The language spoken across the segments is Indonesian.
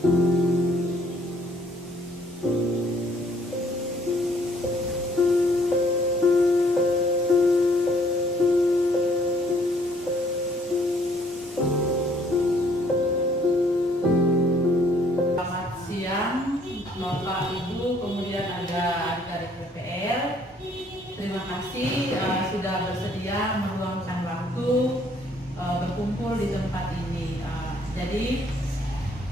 Selamat siang, Bapak Ibu, kemudian ada adik-adik PPL. Terima kasih sudah bersedia meluangkan waktu berkumpul di tempat ini. Jadi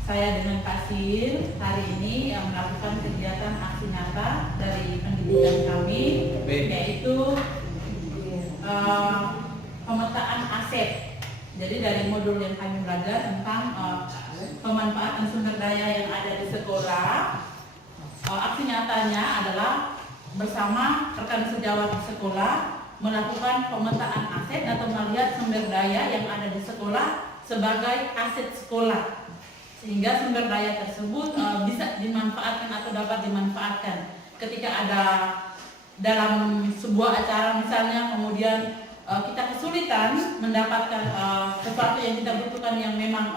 saya dengan Pak Sil hari ini melakukan kegiatan aksi nyata dari pendidikan kami, yaitu pemetaan aset. Jadi dari modul yang kami belajar tentang pemanfaatan sumber daya yang ada di sekolah, aksi nyatanya adalah bersama rekan sejawat di sekolah melakukan pemetaan aset atau melihat sumber daya yang ada di sekolah sebagai aset sekolah, sehingga sumber daya tersebut bisa dimanfaatkan atau dapat dimanfaatkan ketika ada dalam sebuah acara misalnya, kemudian kita kesulitan mendapatkan sesuatu yang kita butuhkan yang memang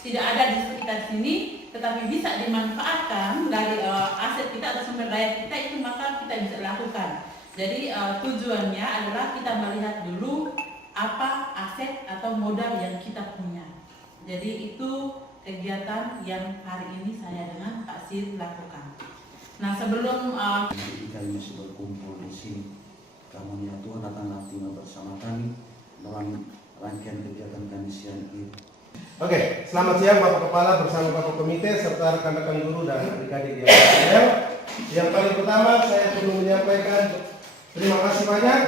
tidak ada di sekitar sini, tetapi bisa dimanfaatkan dari aset kita atau sumber daya kita itu, maka kita bisa lakukan. Jadi tujuannya adalah kita melihat dulu apa aset atau modal yang kita punya. Jadi itu kegiatan yang hari ini saya dengan Pak Sil lakukan. Nah, sebelum kami masih berkumpul di sini, kamu ya Tuhan datanglah tinggal bersama kami dalam rangkaian kegiatan kami siang ini. Oke, selamat siang Bapak Kepala bersama Bapak Komite serta rekan-rekan guru dan adik-adik yang lainnya. Yang paling pertama saya perlu menyampaikan terima kasih banyak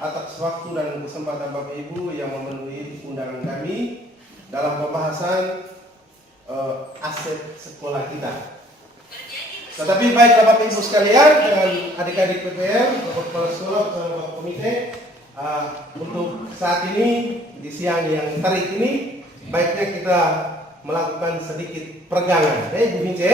atas waktu dan kesempatan Bapak Ibu yang memenuhi undangan kami dalam pembahasan aset sekolah kita. Tetapi baik Bapak Ibu sekalian dengan adik-adik PPL, Bapak Kepala Sekolah bersama Bapak Komite, untuk saat ini di siang yang terik ini baiknya kita melakukan sedikit peregangan. Bu Vince.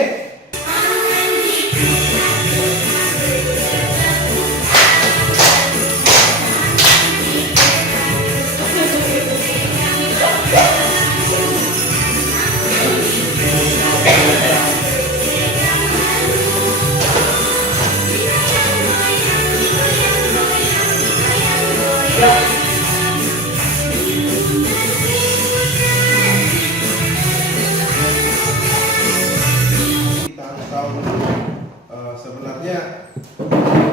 Sebenarnya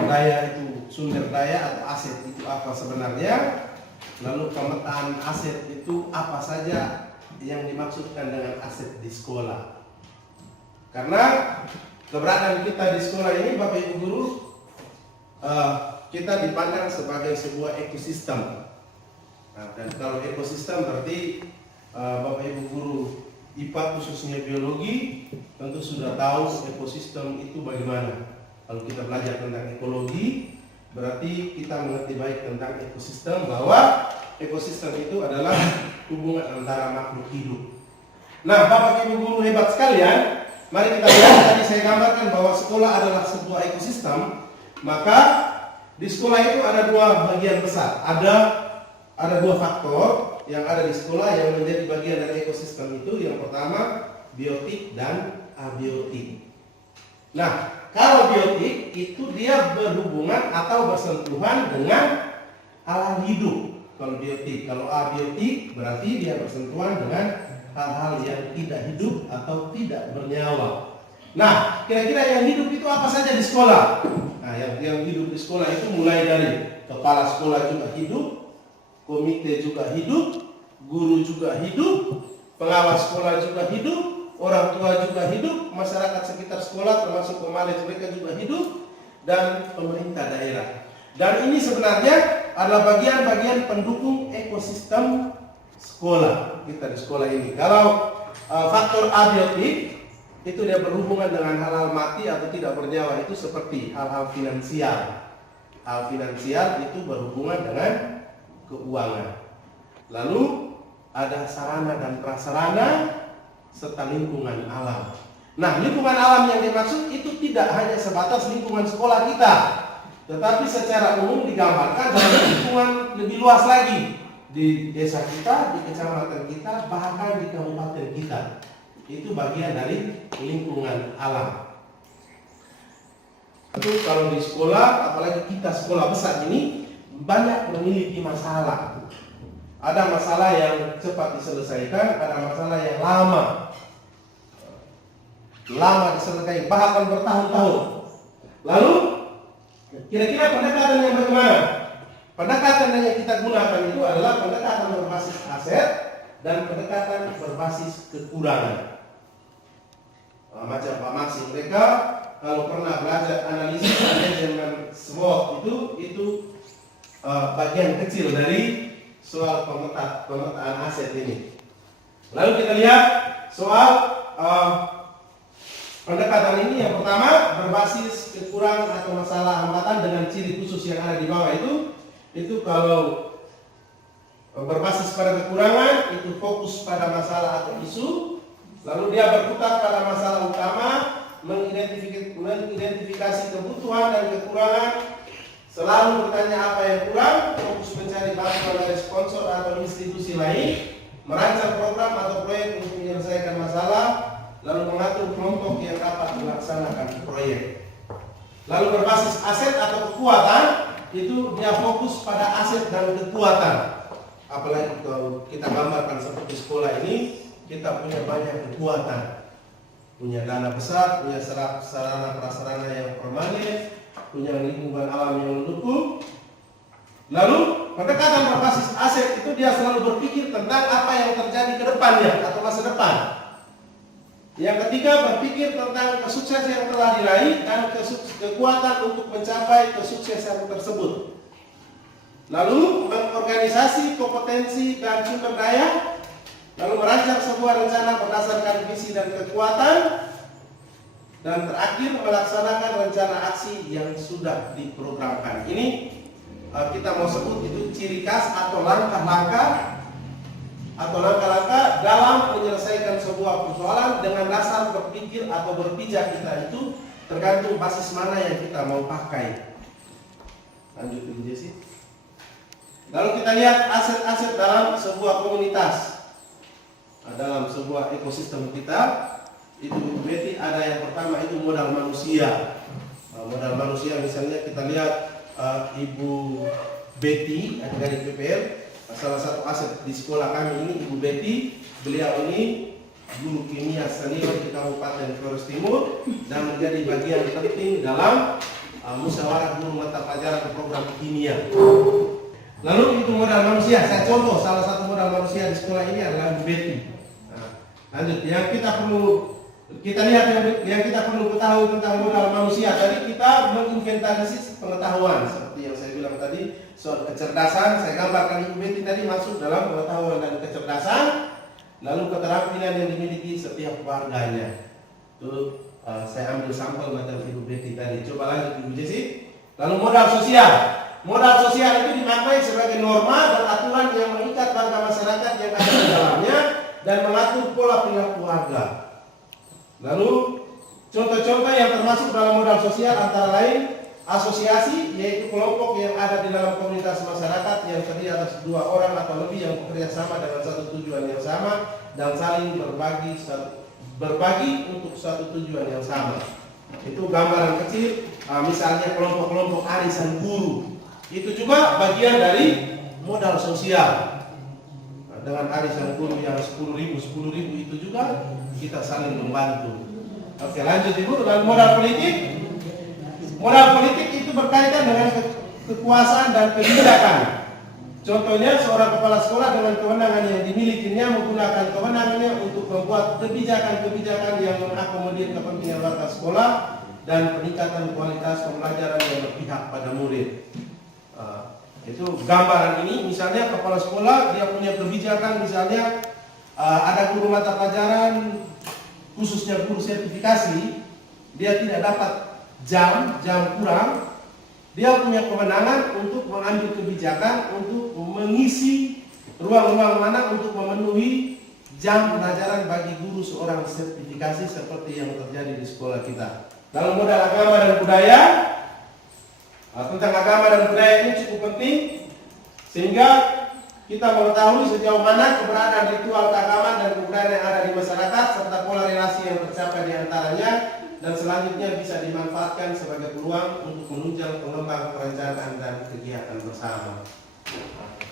daya itu, sumber daya atau aset itu apa sebenarnya, lalu pemetaan aset itu apa saja yang dimaksudkan dengan aset di sekolah. Karena keberadaan kita di sekolah ini Bapak Ibu Guru, kita dipandang sebagai sebuah ekosistem. Nah, dan kalau ekosistem berarti Bapak Ibu Guru IPA khususnya biologi tentu sudah tahu ekosistem itu bagaimana. Kalau kita belajar tentang ekologi, berarti kita mengerti baik tentang ekosistem, bahwa ekosistem itu adalah hubungan antara makhluk hidup. Nah, Bapak Ibu Guru hebat sekalian, mari kita lihat, tadi saya gambarkan bahwa sekolah adalah sebuah ekosistem. Maka di sekolah itu ada dua bagian besar, ada dua faktor yang ada di sekolah yang menjadi bagian dari ekosistem itu. Yang pertama biotik dan abiotik. Nah, kalau biotik itu dia berhubungan atau bersentuhan dengan hal-hal hidup. Kalau biotik, kalau abiotik berarti dia bersentuhan dengan hal-hal yang tidak hidup atau tidak bernyawa. Nah, kira-kira yang hidup itu apa saja di sekolah? Nah, yang hidup di sekolah itu mulai dari kepala sekolah juga hidup, komite juga hidup, guru juga hidup, pengawas sekolah juga hidup, orang tua juga hidup, masyarakat sekitar sekolah termasuk pemalis mereka juga hidup, dan pemerintah daerah. Dan ini sebenarnya adalah bagian-bagian pendukung ekosistem sekolah kita di sekolah ini. Kalau faktor abiotik itu dia berhubungan dengan hal-hal mati atau tidak bernyawa, itu seperti hal-hal finansial. Hal finansial itu berhubungan dengan keuangan. Lalu ada sarana dan prasarana serta lingkungan alam. Nah, lingkungan alam yang dimaksud itu tidak hanya sebatas lingkungan sekolah kita, tetapi secara umum digambarkan dalam lingkungan lebih luas lagi, di desa kita, di kecamatan kita, bahkan di kabupaten kita. itu bagian dari lingkungan alam. Tentu kalau di sekolah, apalagi kita sekolah besar ini, banyak memiliki masalah. Ada masalah yang cepat diselesaikan, ada masalah yang lama diselesaikan, bahkan bertahun-tahun. Lalu, kira-kira pendekatan yang bagaimana? Pendekatan yang kita gunakan itu adalah pendekatan berbasis aset dan pendekatan berbasis kekurangan. Macam Pak Maksi, mereka kalau pernah belajar analisis manajemen SWOT itu bagian kecil dari soal pemetaan aset ini. Lalu kita lihat soal pendekatan ini. Yang pertama, berbasis kekurangan atau masalah hambatan dengan ciri khusus yang ada di bawah itu kalau berbasis pada kekurangan itu fokus pada masalah atau isu, lalu dia berputar pada masalah utama, mengidentifikasi kebutuhan dan kekurangan, selalu bertanya apa yang kurang, fokus mencari bantuan dari sponsor atau institusi lain, merancang program atau proyek untuk menyelesaikan masalah, lalu mengatur kelompok yang dapat melaksanakan proyek. Lalu berbasis aset atau kekuatan, itu dia fokus pada aset dan kekuatan. Apalagi kalau kita gambarkan seperti sekolah ini, kita punya banyak kekuatan, punya dana besar, punya sarana prasarana yang permanen, punya lingkungan alam yang mendukung. Lalu pendekatan berbasis aset itu dia selalu berpikir tentang apa yang terjadi ke depannya atau masa depan. Yang ketiga, berpikir tentang kesuksesan yang telah diraih dan kekuatan untuk mencapai kesuksesan tersebut. Lalu mengorganisasi kompetensi dan sumber daya, lalu merancang sebuah rencana berdasarkan visi dan kekuatan, dan terakhir melaksanakan rencana aksi yang sudah diprogramkan. Ini kita mau sebut itu ciri khas atau langkah-langkah dalam menyelesaikan sebuah persoalan dengan dasar berpikir atau berpijak kita itu tergantung basis mana yang kita mau pakai. Lanjut Ibu Jesi. Lalu kita lihat aset-aset dalam sebuah komunitas, dalam sebuah ekosistem kita. Itu Ibu Betty, ada yang pertama itu modal manusia. Modal manusia misalnya kita lihat Ibu Betty dari PPL, salah satu aset di sekolah kami ini Ibu Betty. Beliau ini guru kimia senior di Kabupaten Flores Timur dan menjadi bagian penting dalam musyawarah guru mata pelajaran program kimia. Lalu itu modal manusia. Saya contoh salah satu modal manusia di sekolah ini adalah Ibu Betty. Lanjut, yang kita lihat yang kita perlu ketahui tentang modal manusia. Tadi kita menginventarisasi pengetahuan seperti yang saya bilang tadi soal kecerdasan. Saya gambarkan Ibu Betty tadi masuk dalam pengetahuan dan kecerdasan. Lalu keterampilan yang dimiliki setiap warganya. Itu saya ambil sampel macam Ibu Betty tadi. Coba lanjut Ibu Jesi. Lalu modal sosial. Modal sosial itu dimaknai sebagai norma dan aturan yang mengikat warga masyarakat yang ada di dalamnya dan mengatur pola perilaku warga. Lalu contoh-contoh yang termasuk dalam modal sosial antara lain asosiasi, yaitu kelompok yang ada di dalam komunitas masyarakat yang terdiri atas 2 orang atau lebih yang bekerja sama dengan satu tujuan yang sama dan saling berbagi untuk satu tujuan yang sama. Itu gambaran kecil, misalnya kelompok-kelompok arisan guru. Itu juga bagian dari modal sosial. Dengan arisan guru yang 10.000 itu juga kita saling membantu. Oke, lanjut Ibu. Dan modal politik. Modal politik itu berkaitan dengan kekuasaan dan kebijakan. Contohnya seorang kepala sekolah dengan kewenangan yang dimilikinya menggunakan kewenangannya untuk membuat kebijakan-kebijakan yang mengakomodir kepentingan warga sekolah dan peningkatan kualitas pembelajaran yang berpihak pada murid. Itu gambaran ini, misalnya kepala sekolah dia punya kebijakan, misalnya ada guru mata pelajaran khususnya guru sertifikasi, dia tidak dapat jam kurang, dia punya kewenangan untuk mengambil kebijakan untuk mengisi ruang-ruang mana untuk memenuhi jam pelajaran bagi guru seorang sertifikasi seperti yang terjadi di sekolah kita. Dalam modal agama dan budaya, tentang agama dan budaya ini cukup penting sehingga kita mengetahui sejauh mana keberadaan ritual keagamaan dan kebudayaan yang ada di masyarakat serta pola relasi yang tercapai di antaranya, dan selanjutnya bisa dimanfaatkan sebagai peluang untuk menunjang pengembangan perencanaan dan kegiatan bersama.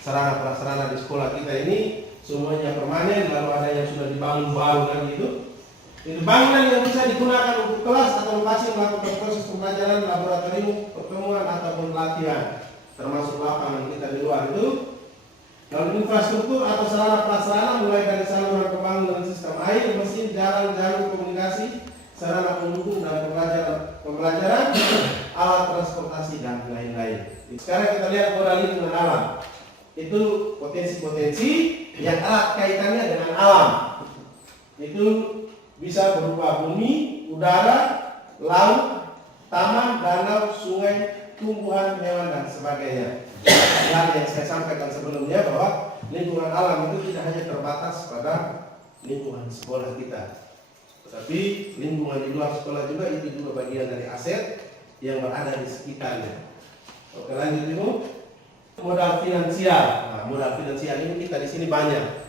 Sarana prasarana di sekolah kita ini semuanya permanen, lalu ada yang sudah dibangun bangunan itu bangunan yang bisa digunakan untuk kelas atau lokasi melakukan proses pembelajaran, laboratorium, pertemuan ataupun latihan, termasuk lapangan kita di luar itu. Lalu infrastruktur atau sarana prasarana mulai dari saluran pembangunan sistem air, mesin, jalan, jalur komunikasi, sarana pendukung dan pembelajaran, alat transportasi dan lain-lain. Sekarang kita lihat modal lingkungan alam. Itu potensi-potensi yang erat kaitannya dengan alam. Itu bisa berupa bumi, udara, laut, taman, danau, sungai, tumbuhan, hewan dan sebagainya. Yang saya sampaikan sebelumnya bahwa lingkungan alam itu tidak hanya terbatas pada lingkungan sekolah kita, tetapi lingkungan di luar sekolah juga itu juga bagian dari aset yang berada di sekitarnya. Oke, lanjut Ibu. Modal finansial. Nah, modal finansial ini kita di sini banyak.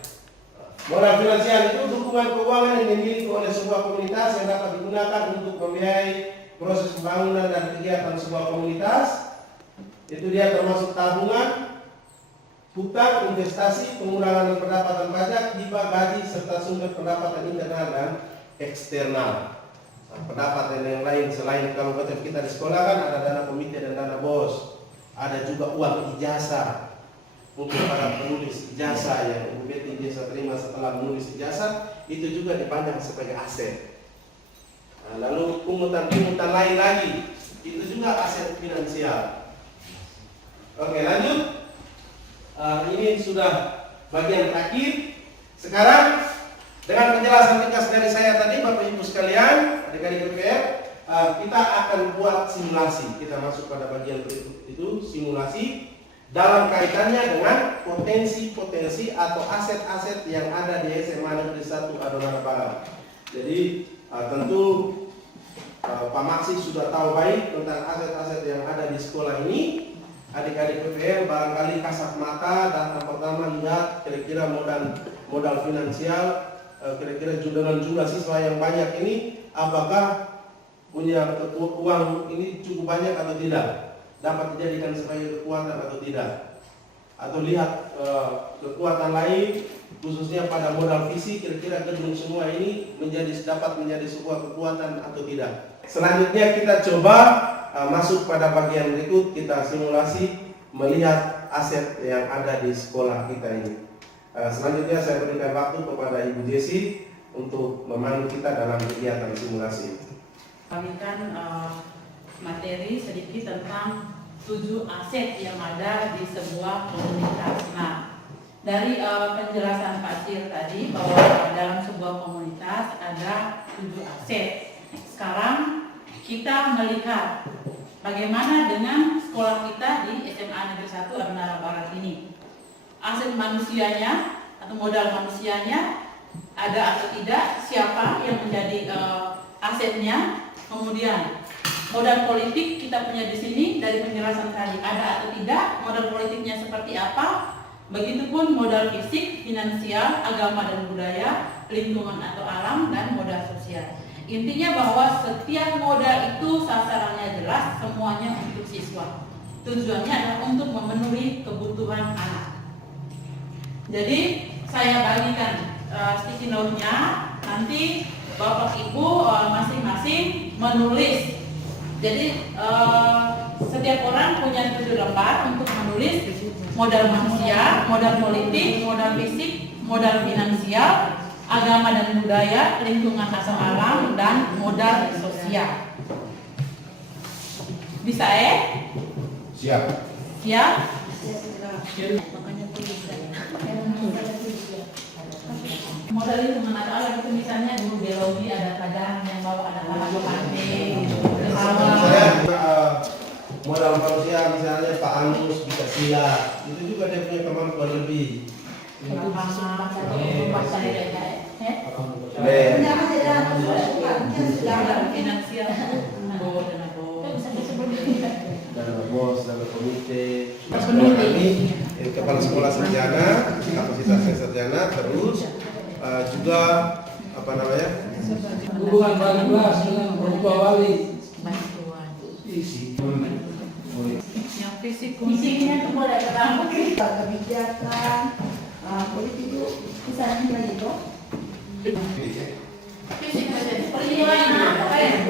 Modal finansial itu dukungan keuangan yang dimiliki oleh sebuah komunitas yang dapat digunakan untuk membiayai proses pembangunan dan kegiatan sebuah komunitas. Itu dia termasuk tabungan, hutang, investasi, pengurangan pendapatan pajak, hibah, gaji, serta sumber pendapatan internal dan eksternal. Nah, pendapatan yang lain selain kalau kita di sekolah kan ada dana komite dan dana bos. Ada juga uang ijazah untuk para penulis ijazah yang UBT ijazah terima setelah menulis ijazah, itu juga dipandang sebagai aset. Nah, lalu pungutan-pungutan lain lagi itu juga aset finansial. Oke, lanjut. Ini sudah bagian terakhir. Sekarang dengan penjelasan ringkas dari saya tadi, Bapak Ibu sekalian, adik-adik PPR, kita akan buat simulasi. Kita masuk pada bagian berikut itu, simulasi dalam kaitannya dengan potensi-potensi atau aset-aset yang ada di SMA Negeri 1 Adonara Barat. Jadi tentu Pak Maksi sudah tahu baik tentang aset-aset yang ada di sekolah ini. Adik-adik PPR barangkali kasat mata data pertama lihat kira-kira modal finansial, kira-kira dengan jumlah siswa yang banyak ini apakah punya uang ini cukup banyak atau tidak, dapat dijadikan sebagai kekuatan atau tidak, atau lihat kekuatan lain khususnya pada modal fisik, kira-kira gedung semua ini dapat menjadi sebuah kekuatan atau tidak. Selanjutnya kita coba masuk pada bagian berikut, kita simulasi melihat aset yang ada di sekolah kita ini. Selanjutnya saya berikan waktu kepada Ibu Desi untuk memandu kita dalam kegiatan simulasi. Bagikan materi sedikit tentang 7 aset yang ada di sebuah komunitas. Nah, dari penjelasan Pak Sir tadi bahwa dalam sebuah komunitas ada 7 aset. Sekarang kita melihat bagaimana dengan sekolah kita di SMA Negeri 1 Adonara Barat ini. Aset manusianya atau modal manusianya ada atau tidak, siapa yang menjadi asetnya. Kemudian modal politik kita punya di sini dari penjelasan tadi, ada atau tidak, modal politiknya seperti apa. Begitupun modal fisik, finansial, agama dan budaya, lingkungan atau alam, dan modal sosial. Intinya bahwa setiap modal itu sasarannya jelas, semuanya untuk siswa. Tujuannya adalah untuk memenuhi kebutuhan anak. Jadi saya bagikan sticky note-nya, nanti Bapak Ibu masing-masing menulis. Jadi setiap orang punya 7 lembar untuk menulis modal manusia, modal politik, modal fisik, modal finansial, agama dan budaya, lingkungan atau alam, dan modal sosial. Bisa Siap. Siap? Modal lingkungan atau alam itu misalnya dulu biologi ada pelajaran yang bawa ada alat pantai, modal manusia misalnya Pak Anus bisa silat, itu juga dia punya kemampuan lebih. Dana bos, dana komite. Kami kepala sekolah sarjana wali kelas dengan orang tua wali. bantuan. Isi. Yang fisiknya itu boleh ketemu. kebijakan politik itu misalnya lagi toh Fisik saja. Perlindungan apa ya?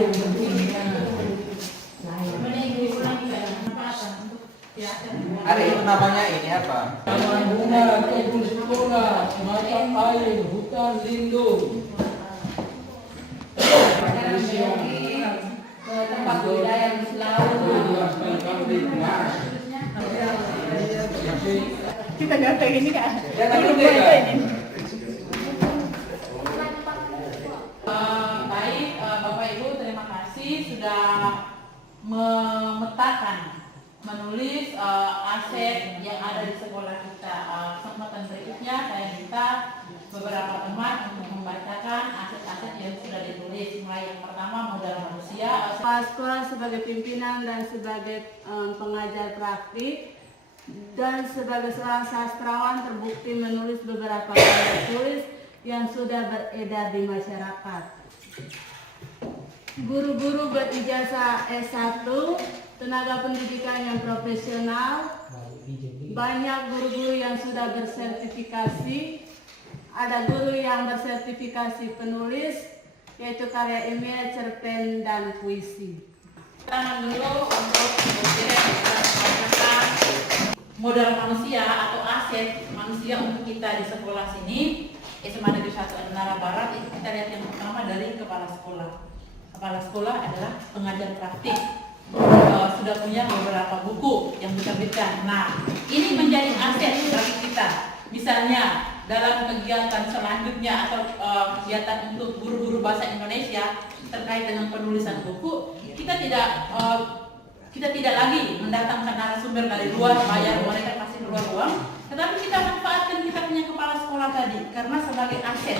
Meninggi ulangi manfaatan untuk Hari itu namanya ini apa? Taman bunga, kebun sekolah, mata air, hutan lindung. tempat budaya laut. kita nggak kayak gini kan Baik, Bapak Ibu, terima kasih sudah memetakan, menulis aset yang ada di sekolah kita. Kesempatan berikutnya saya minta beberapa teman untuk membacakan aset-aset yang sudah ditulis. Mulai yang pertama modal manusia. Kepala sekolah sebagai pimpinan dan sebagai pengajar praktik dan sebagai seorang sastrawan terbukti menulis beberapa karya tulis yang sudah beredar di masyarakat. Guru-guru berijazah S1, tenaga pendidikan yang profesional, banyak guru-guru yang sudah bersertifikasi, ada guru yang bersertifikasi penulis, yaitu karya ilmiah, cerpen, dan puisi. Tangan dulu untuk membacakan modal manusia atau aset manusia untuk kita di sekolah sini. SMA Negeri 1 Adinara Barat itu kita lihat yang pertama dari kepala sekolah. Kepala sekolah adalah pengajar praktik. Sudah punya beberapa buku yang diterbitkan. Nah, ini menjadi aset bagi kita. Misalnya dalam kegiatan selanjutnya atau kegiatan untuk guru-guru bahasa Indonesia terkait dengan penulisan buku, kita tidak lagi mendatangkan narasumber dari luar, bayar mereka kasih keluar uang, tetapi kita manfaatkan kita punya kepala sekolah tadi karena sebagai aset.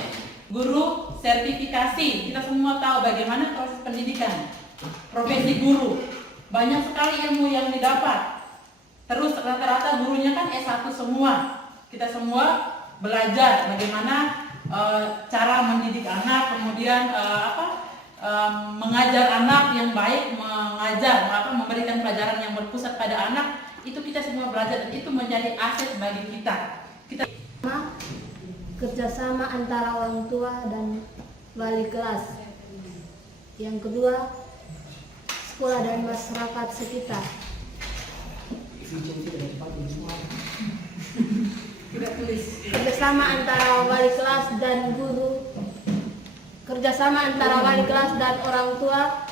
Guru sertifikasi, kita semua tahu bagaimana proses pendidikan profesi guru, banyak sekali ilmu yang didapat. Terus rata-rata gurunya kan S1 semua. Kita semua belajar bagaimana cara mendidik anak, kemudian mengajar anak yang baik, memberikan pelajaran yang berpusat pada anak. Itu kita semua belajar dan itu menjadi aset bagi kita. Kerjasama antara orang tua dan wali kelas. Yang kedua, sekolah dan masyarakat sekitar. Kerjasama antara wali kelas dan guru, kerjasama antara wali kelas dan orang tua,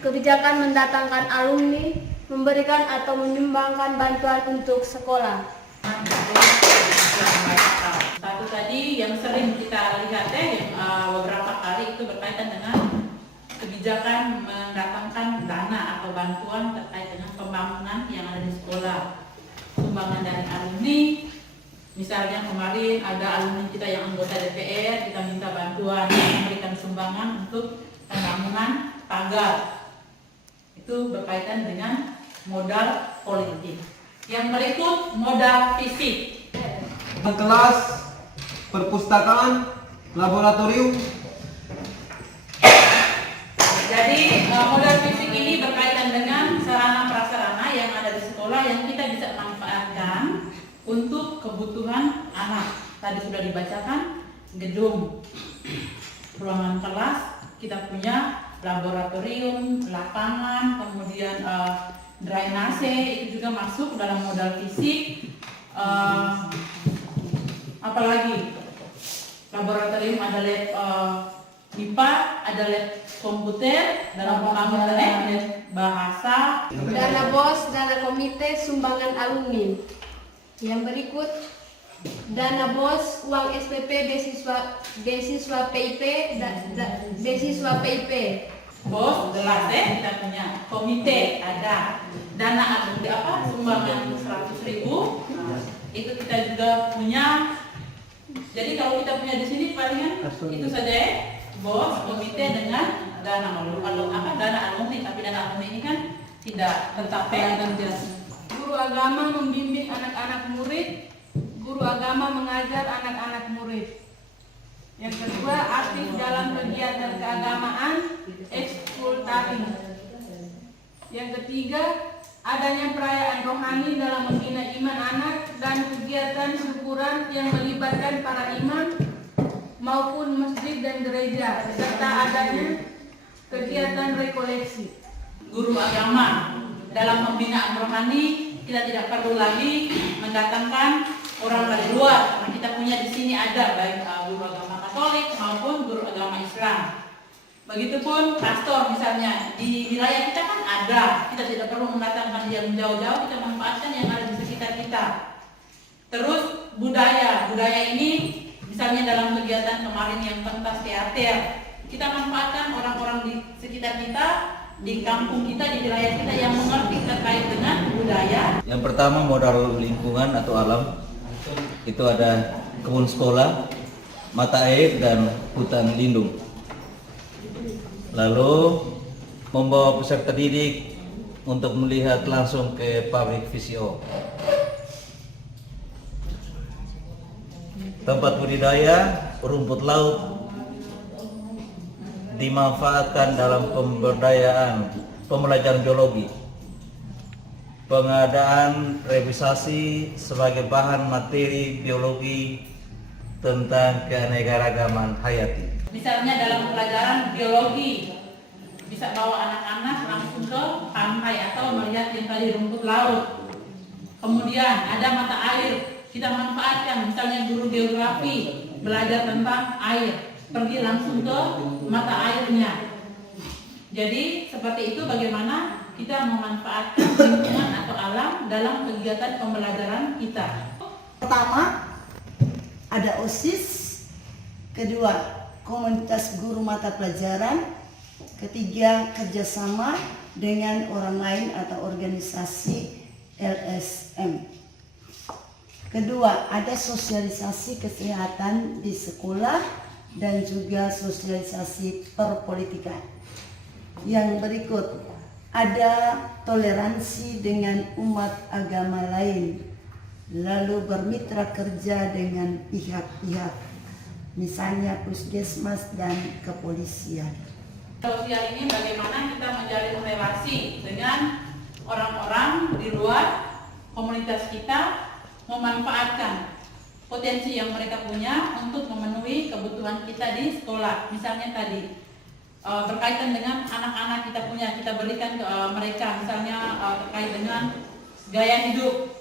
kebijakan mendatangkan alumni, memberikan atau menyumbangkan bantuan untuk sekolah. Satu tadi yang sering kita lihat yang beberapa kali itu berkaitan dengan kebijakan mendatangkan dana atau bantuan terkait dengan pembangunan yang ada di sekolah. Sumbangan dari alumni, misalnya kemarin ada alumni kita yang anggota DPR, kita minta bantuan memberikan sumbangan untuk pembangunan pagar. Itu berkaitan dengan modal politik. Yang berikut modal fisik. Kelas, perpustakaan, laboratorium. Jadi modal fisik ini berkaitan dengan sarana prasarana yang ada di sekolah yang kita bisa manfaatkan untuk kebutuhan anak. Tadi sudah dibacakan gedung, ruangan kelas, kita punya laboratorium, lapangan, kemudian drainase itu juga masuk dalam modal fisik. Apalagi laboratorium ada lab IPA, ada lab komputer, dalam pembangunan lab bahasa. Dana BOS, dana komite, sumbangan alumni. Yang berikut, dana BOS, uang SPP, beasiswa PIP, beasiswa PIP. BOS jelas kita punya, komite ada, dana alumni sumbangan 100.000 itu kita juga punya. Jadi kalau kita punya di sini palingan itu saja BOS, komite dengan dana alumni, tapi dana alumni ini kan tidak tercapai dan jelas. Guru agama membimbing anak-anak murid, guru agama mengajar anak-anak murid. Yang kedua, aktif dalam kegiatan keagamaan ekskul tari. Yang ketiga, adanya perayaan rohani dalam membina iman anak dan kegiatan syukuran yang melibatkan para imam maupun masjid dan gereja, serta adanya kegiatan rekoleksi. Guru agama dalam pembinaan rohani, kita tidak perlu lagi mendatangkan orang dari luar, karena kita punya di sini ada baik guru agama Katolik maupun guru agama Islam. Begitupun pastor misalnya di wilayah kita kan ada, kita tidak perlu mendatangkan yang jauh-jauh, kita manfaatkan yang ada di sekitar kita. Terus budaya ini misalnya dalam kegiatan kemarin yang pentas teater, kita manfaatkan orang-orang di sekitar kita, di kampung kita, di wilayah kita yang mengerti terkait dengan budaya. Yang pertama modal lingkungan atau alam, itu ada kebun sekolah, mata air, dan hutan lindung. Lalu membawa peserta didik untuk melihat langsung ke pabrik VCO. Tempat budidaya rumput laut dimanfaatkan dalam pembelajaran biologi. Pengadaan revisasi sebagai bahan materi biologi tentang keanekaragaman hayati. Misalnya dalam pelajaran biologi, bisa bawa anak-anak langsung ke pantai atau melihat yang tadi rumput laut. Kemudian ada mata air, kita manfaatkan, misalnya guru geografi belajar tentang air, pergi langsung ke mata airnya. Jadi seperti itu bagaimana kita memanfaatkan lingkungan atau alam dalam kegiatan pembelajaran kita. Pertama, ada OSIS. Kedua, komunitas guru mata pelajaran. Ketiga, kerjasama dengan orang lain atau organisasi LSM. Kedua, ada sosialisasi kesehatan di sekolah dan juga sosialisasi perpolitikan. Yang berikut, ada toleransi dengan umat agama lain, lalu bermitra kerja dengan pihak-pihak, misalnya puskesmas dan kepolisian. Sosial ini bagaimana kita menjalin relasi dengan orang-orang di luar komunitas kita, memanfaatkan potensi yang mereka punya untuk memenuhi kebutuhan kita di sekolah. Misalnya tadi berkaitan dengan anak-anak kita berikan ke mereka, misalnya terkait dengan gaya hidup.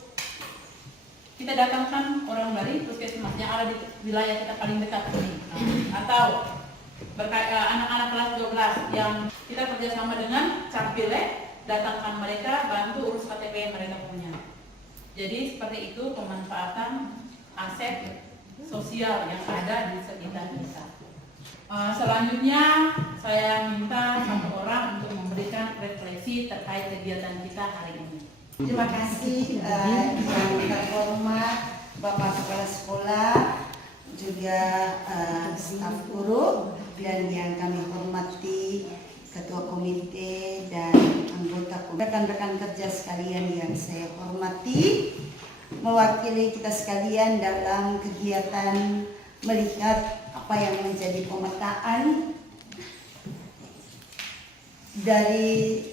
Kita datangkan orang dari puskesmas yang ada di wilayah kita paling dekat ini, atau berkait anak-anak kelas 12 yang kita kerjasama dengan Capilek, datangkan mereka, bantu urus KTP yang mereka punya. Jadi seperti itu pemanfaatan aset sosial yang ada di sekitar kita. Selanjutnya saya minta satu orang untuk memberikan refleksi terkait kegiatan kita hari ini. Terima kasih yang terhormat Bapak Kepala Sekolah, juga staf guru, dan yang kami hormati Ketua Komite dan anggota rekan-rekan kerja sekalian yang saya hormati, mewakili kita sekalian dalam kegiatan melihat apa yang menjadi pemetaan dari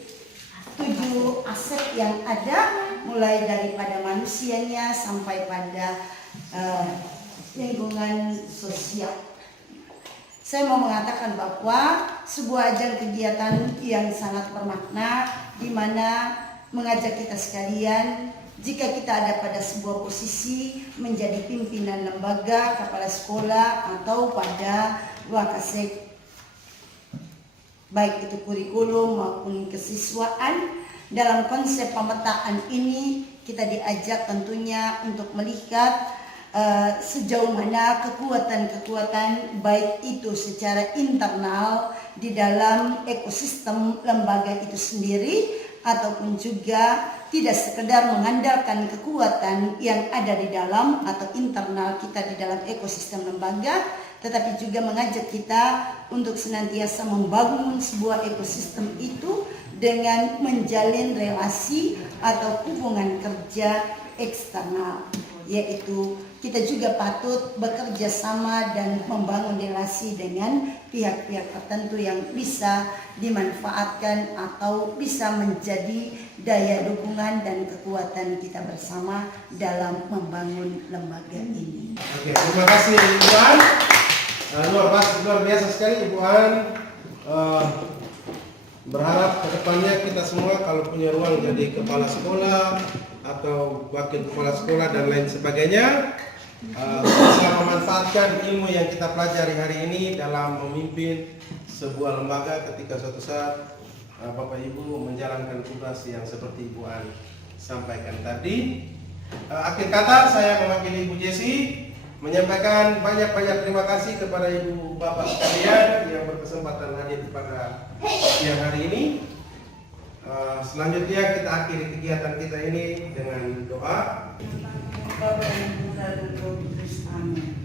7 aset yang ada, mulai daripada manusianya sampai pada lingkungan sosial. Saya mau mengatakan bahwa sebuah ajang kegiatan yang sangat bermakna, di mana mengajak kita sekalian, jika kita ada pada sebuah posisi menjadi pimpinan lembaga, kepala sekolah, atau pada wakasek, baik itu kurikulum maupun kesiswaan, dalam konsep pemetaan ini kita diajak tentunya untuk melihat sejauh mana kekuatan-kekuatan baik itu secara internal di dalam ekosistem lembaga itu sendiri, ataupun juga tidak sekedar mengandalkan kekuatan yang ada di dalam atau internal kita di dalam ekosistem lembaga, tetapi juga mengajak kita untuk senantiasa membangun sebuah ekosistem itu dengan menjalin relasi atau hubungan kerja eksternal, yaitu kita juga patut bekerja sama dan membangun relasi dengan pihak-pihak tertentu yang bisa dimanfaatkan atau bisa menjadi daya dukungan dan kekuatan kita bersama dalam membangun lembaga ini. Oke, terima kasih Ibu An. Luar biasa sekali Ibu An. Berharap kedepannya kita semua kalau punya ruang jadi kepala sekolah atau wakil kepala sekolah dan lain sebagainya, bisa memanfaatkan ilmu yang kita pelajari hari ini dalam memimpin sebuah lembaga ketika suatu saat Bapak Ibu menjalankan tugas yang seperti Ibu An sampaikan tadi. Akhir kata saya mewakili Ibu Jessi menyampaikan banyak-banyak terima kasih kepada Ibu Bapak sekalian yang berkesempatan hadir pada siang hari ini. Selanjutnya kita akhiri kegiatan kita ini dengan doa. Bapa yang Putra dan Roh Kudus. Amin.